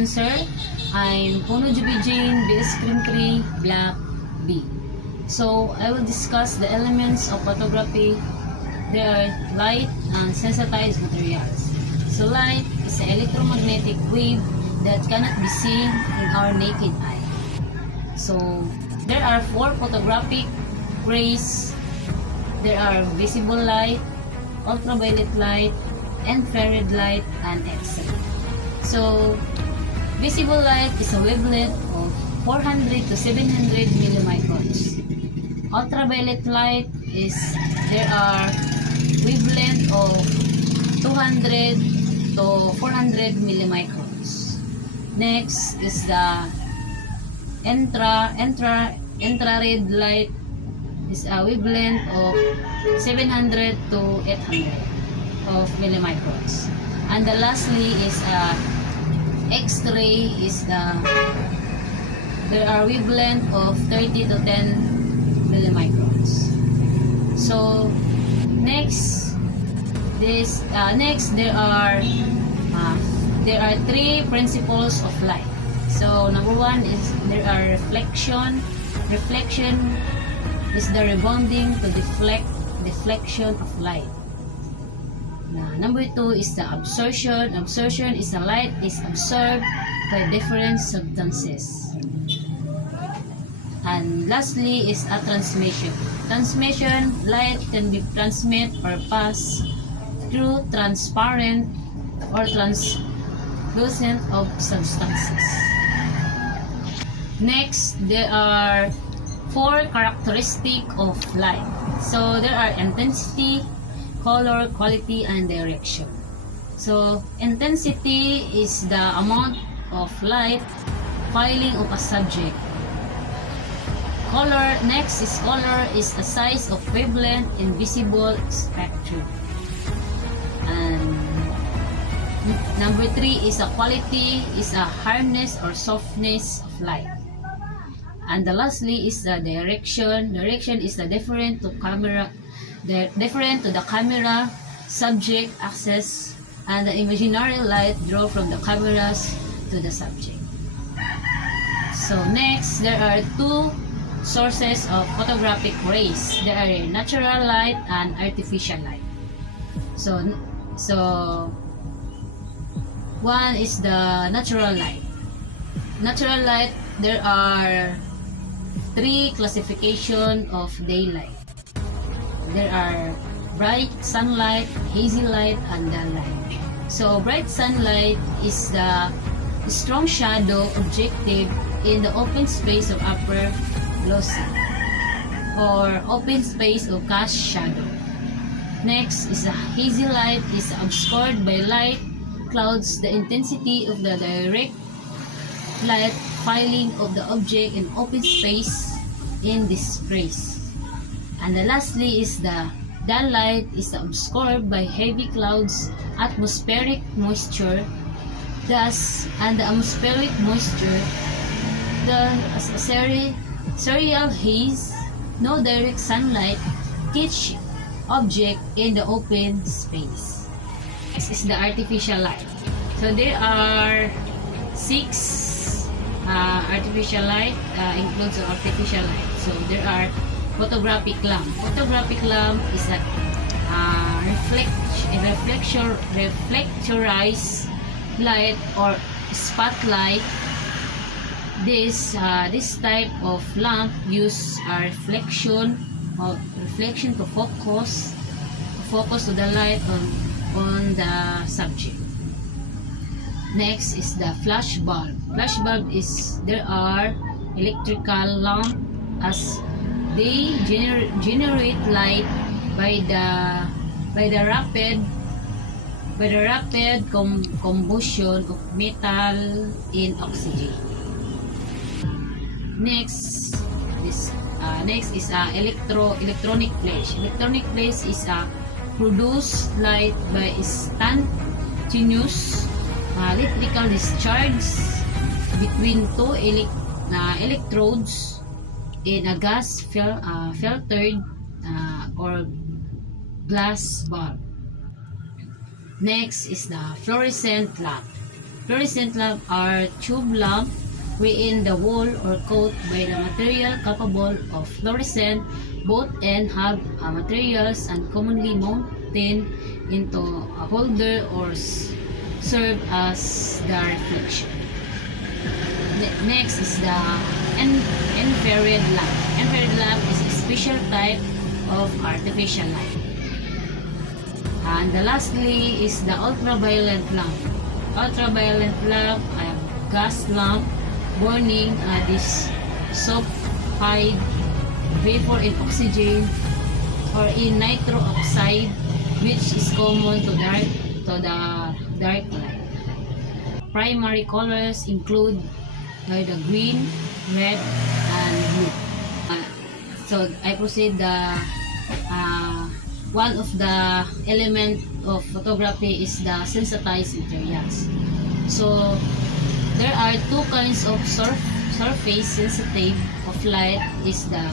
afternoon, sir. I'm Puno Juby Jane, BS Cream 3, Black B. So, I will discuss the elements of photography. There are light and sensitized materials. So, light is an electromagnetic wave that cannot be seen in our naked eye. So, there are 4 photographic rays. There are visible light, ultraviolet light, infrared light, and X-ray. So, visible light is a wavelength of 400 to 700 millimicrons. Ultraviolet light is, there are wavelength of 200 to 400 millimicrons. Next is the infrared light is a wavelength of 700 to 800 of millimicrons. And the lastly is X-ray is there are wavelength of 30 to 10 millimicrons. So next there are 3 principles of light. So number 1 is there are reflection. Reflection is the rebounding to deflection of light. Number 2 is the absorption. Absorption is the light is absorbed by different substances. And lastly is a transmission. Transmission, light can be transmit or pass through transparent or translucent of substances. Next, there are 4 characteristics of light. So there are intensity, color, quality, and direction. So intensity is the amount of light falling of a subject. Next is color is the size of wavelength in visible spectrum. And number 3 is a quality is a hardness or softness of light. And the lastly is the direction. Direction is the different to the camera subject axis and the imaginary light draw from the cameras to the subject. So next, there are 2 sources of photographic rays. There are natural light and artificial light. So one is the natural light. Natural light, there are 3 classification of daylight. There are bright sunlight, hazy light, and dull light. So bright sunlight is the strong shadow objective in the open space of upper glossy or open space of cast shadow. Next is the hazy light is obscured by light clouds, the intensity of the direct light falling of the object in open space in this space. And the lastly is the dull light is obscured by heavy clouds, atmospheric moisture, dust, and the atmospheric moisture, the serial haze, no direct sunlight, each object in the open space. Next is the artificial light. So there are 6 artificial light, includes artificial light. So there are photographic lamp. Photographic lamp is a reflectorized light or spotlight. This type of lamp use a reflection to focus to the light on the subject. Next is the flash bulb. Flash bulb is there are electrical lamp as they generate light by the rapid combustion of metal in oxygen. Next is electronic flash. Electronic flash is produce light by instantaneous electrical discharge between 2 electrodes in a gas filtered or glass bulb. Next is the fluorescent lamp. Fluorescent lamp are tube lamp wherein the wall or coat by the material capable of fluorescent. Both ends have materials and commonly mounted into a holder or serve as the reflection. Next is the infrared lamp. Infrared lamp is a special type of artificial light. And lastly is the ultraviolet lamp. Ultraviolet lamp, gas lamp burning this sulfide vapor in oxygen or in nitro oxide, which is common to the dark light. Primary colors include the green, red, and blue. So I proceed the one of the element of photography is the sensitized materials. So there are two kinds of surface sensitive of light is the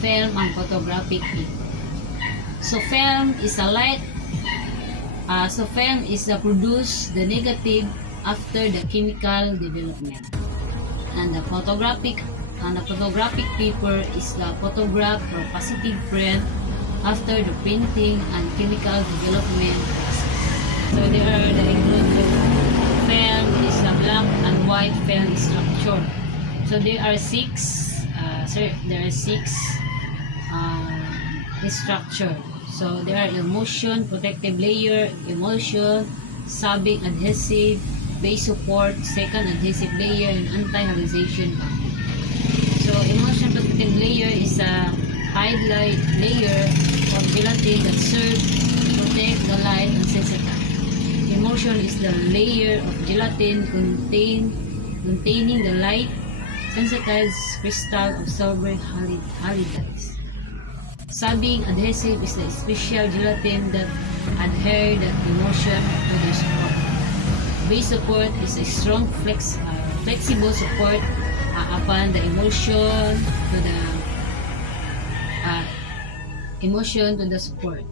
film and photographic film. So film is a light. Film is produce the negative after the chemical development, and the photographic paper is the photograph or positive print after the printing and chemical development process. So there are the included film is a black and white film structure. So there are six structure. So there are emulsion, protective layer, emulsion, subbing, adhesive, base support, second adhesive layer, and anti-hallucination. So emulsion protective layer is a highlight layer of gelatin that serves to protect the light and sensitize. Emulsion is the layer of gelatin containing the light sensitized crystal absorbing halides. Subbing adhesive is the special gelatin that adhere the emulsion to the support. Base support is a strong flexible support upon the emulsion to the support.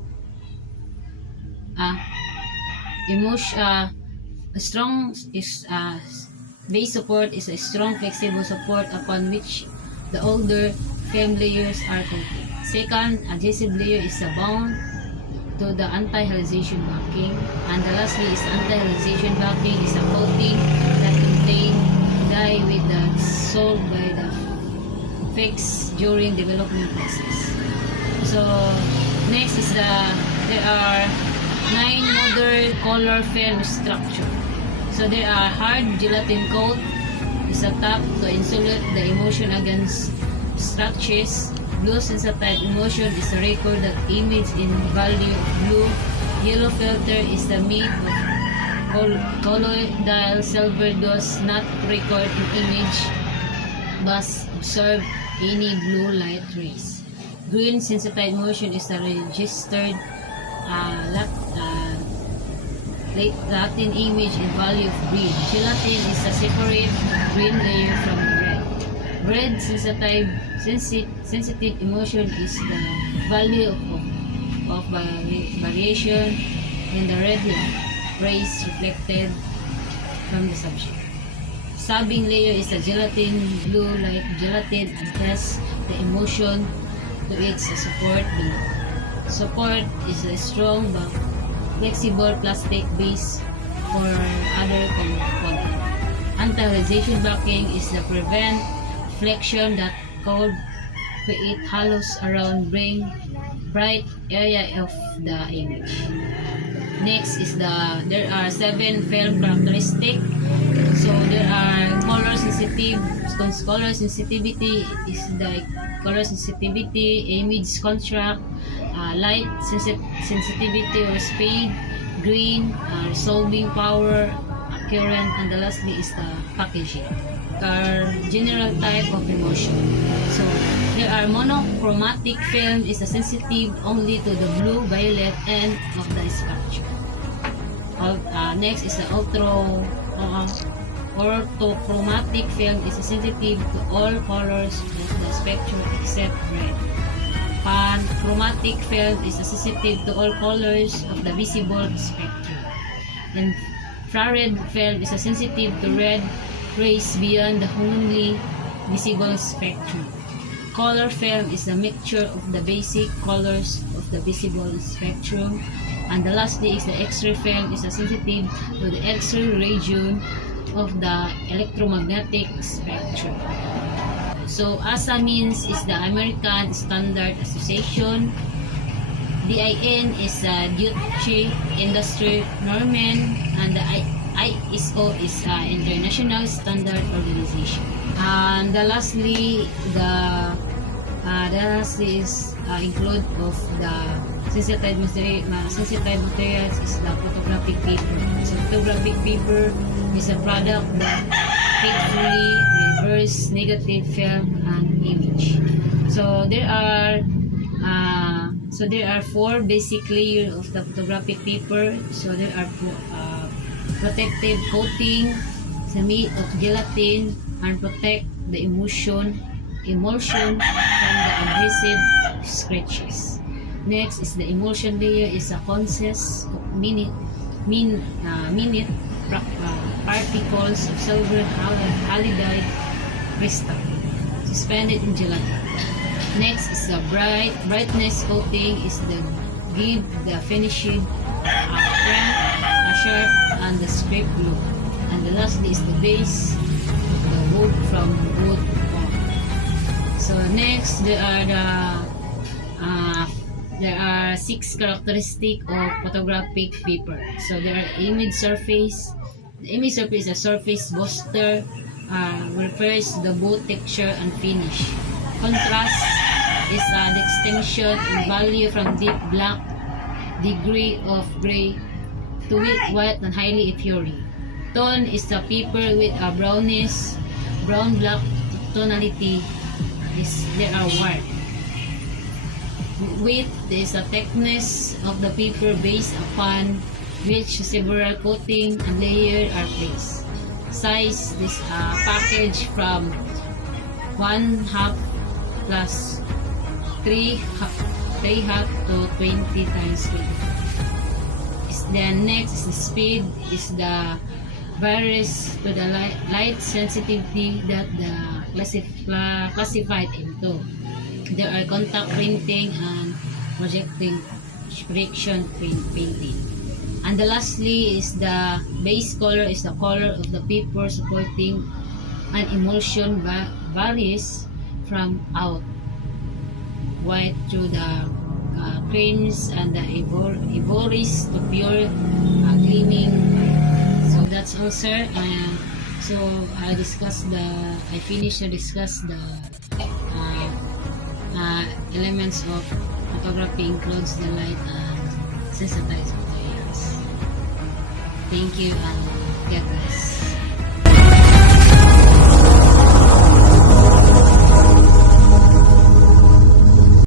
Base support is a strong flexible support upon which the older film layers are coated. Second adhesive layer is a bound to the anti-hallucination backing, and the lastly is anti-hallucination backing is a coating that contains dye with the dissolved by the fix during development process. So next is there are 9 modern color film structure. So there are hard gelatin coat is a top to insulate the emulsion against scratches. Blue sensitized emulsion is a record that image in value of blue. Yellow filter is the made of colloidal silver does not record an image but absorb any blue light rays. Green sensitized emulsion is a registered Latin image in value of green. Gelatin is a separate green layer from the red. Red sensitive emulsion is the value of variation in the red light rays reflected from the subject. Subbing layer is a gelatin blue light. Gelatin adheres the emulsion to its support below. Support is a strong but flexible plastic base for other components. Anti-hallucination backing is the prevent reflection that could create halos around bright area of the image. Next is there are 7 film characteristics. So there are color sensitivity is the color sensitivity, image contrast, light sensitivity or speed, green, resolving power, accurate, and the lastly is the packaging. General type of emulsion. So there are monochromatic film is sensitive only to the blue violet end of the spectrum. Next is the orthochromatic film is sensitive to all colors of the spectrum except red. Panchromatic film is sensitive to all colors of the visible spectrum. And Infrared film is sensitive to red rays beyond the humanly visible spectrum. Color film is a mixture of the basic colors of the visible spectrum. And the lastly is the X-ray film is sensitive to the X-ray region of the electromagnetic spectrum. So ASA means is the American Standard Association. DIN is Deutsche Industrie Normen, and the ISO is International Standard Organization. And the lastly is include of the sensitized materials is the photographic paper. So photographic paper is a product that faithfully reverse negative film and image. So there are 4 basic layers of the photographic paper. So there are protective coating, made of gelatin, and protect the emulsion from the adhesive scratches. Next is the emulsion layer is a consists of minute particles of silver halide crystal suspended in gelatin. Next is the brightness coating is the give the finishing strength, sharp, and the scrape look. And the lastly is the base, the wood from wood form. So next there are 6 characteristics of photographic paper. So there are image surface. The image surface is a surface booster, refers to the both texture and finish. Contrast is the extension in value from deep black degree of gray to white and highly fury. Tone is the paper with a brownish brown-black tonality. There are white. Weight is the thickness of the paper based upon which several coating and layer are placed. Size is package from 1/2 plus 3/2 to 20 times 20. Then next is the speed is the varies to the light sensitivity that the classified into. There are contact printing and projection painting. And the lastly is the base color is the color of the paper supporting an emulsion varies from out white to the creams and the ivories to pure gleaming. So that's all, sir. So I finished to discuss the elements of photography includes the light and sensitized materials. Thank you and God bless.